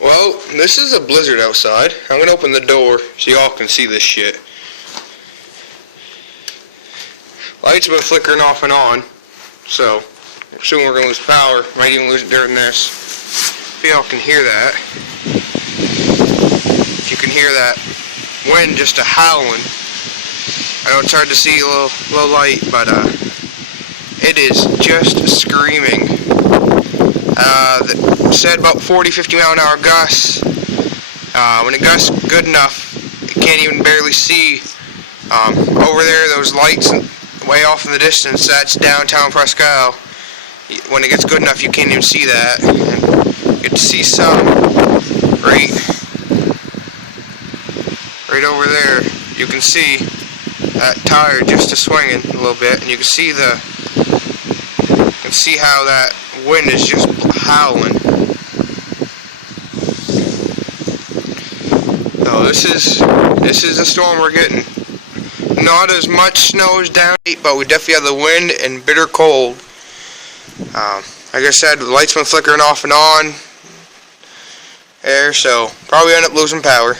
Well, this is a blizzard outside. I'm gonna open the door so y'all can see this shit. Lights have been flickering off and on, so soon we're gonna lose power. Might even lose it during this. If y'all can hear that. If you can hear that wind just a howling. I know it's hard to see a low light, but it is just screaming. Said about 40-50 mile an hour gusts. When it gusts good enough, you can't even barely see. Over there, those lights way off in the distance, that's downtown Presque. When it gets good enough, you can't even see that. And you get to see some right over there. You can see that tire just swinging a little bit, and you can see how that wind is just howling. So this is the storm we're getting. Not as much snow as down, but we definitely have the wind and bitter cold. Like I said, the lights been flickering off and on there, so probably end up losing power.